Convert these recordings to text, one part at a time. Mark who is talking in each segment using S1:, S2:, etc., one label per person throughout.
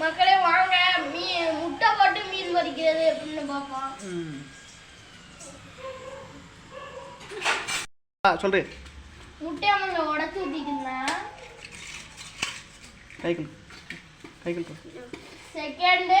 S1: மக்களே வாங்க. மீ முட்டை போட்டு மீன் பொரிக்கிறது எப்படின்னு பார்ப்போம்.
S2: ம் ஆ சொல்றே
S1: முட்டையை அவங்க உடச்சி ஊற்றிக்கலாம்
S2: கைகள் கைகள் போ.
S1: செகண்டு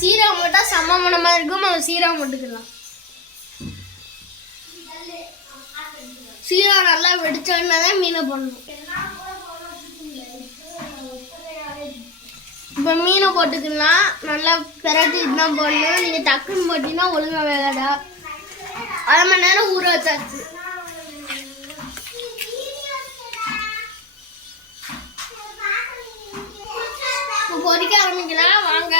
S1: சீரகம் போட்டால் செம்ம மாதிரி இருக்கும். நம்ம சீரகம் போட்டுக்கலாம். சீரகம் நல்லா வெடிச்சோன்னா தான் மீனை போடணும். இப்போ மீனை போட்டுக்கலாம். நல்லா பிறகு தான் போடணும். நீங்கள் டக்குன்னு போட்டிங்கன்னா ஒழுங்காக வேகாதா? அரை மணி நேரம் ஊற வச்சாச்சு. இப்போ பொறிக்க ஆரம்பிக்கலாம். வாங்க.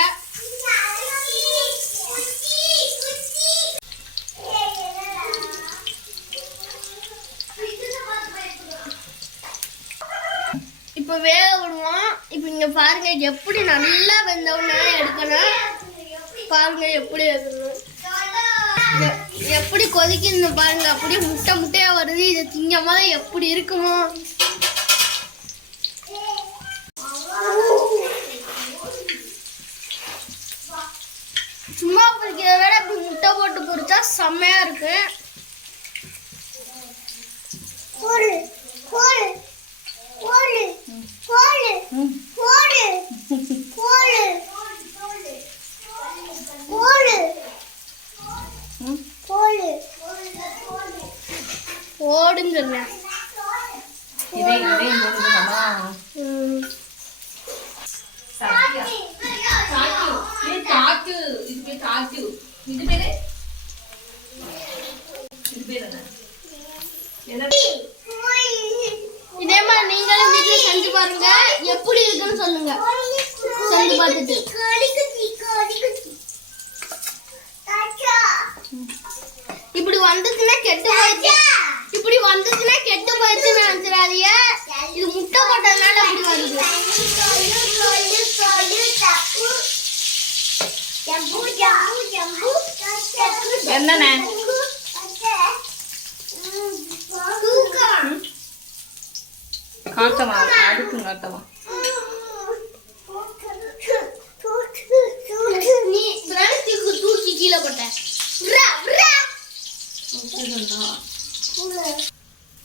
S1: இப்போ வேக விடுவோம் இப்போ இங்க பாருங்க எப்படி நல்லா வெந்தவுடனே எடுக்கணும். பாருங்க எப்படி எடுக்கணும். எப்படி கொதிக்கணும் பாருங்க அப்படியே முட்டை முட்டையா வருது. இது திங்கும் எப்படி இருக்குமோ. சும்மா பொரிக்கிறத விட இப்படி முட்டை போட்டு பொறிச்சா செம்மையா இருக்கு.
S3: என்ன? என்ன
S1: இதே மாதிரி நீங்களும் வீட்டுல செஞ்சு பாருங்க. எப்படி இருக்குன்னு சொல்லுங்க. செஞ்சு பார்த்துட்டு. இப்படி வந்துச்சுன்னா கெட்டு போயிடுச்சு. இப்படி வந்துச்சுன்னா கெட்டு போயிடுச்சுன்னு நினைச்சிடாதீங்க. இது முட்டை போட்டதுனால அப்படி வருது.
S3: என்னண்ணே? காட்டமா அடுக்கும் காட்டமா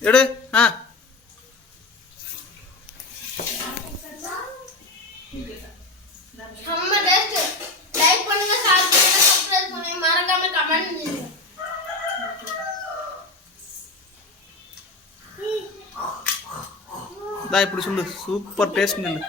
S2: ఎడు ఇప్పుడు చూడు సూపర్ టేస్ట్ నిండు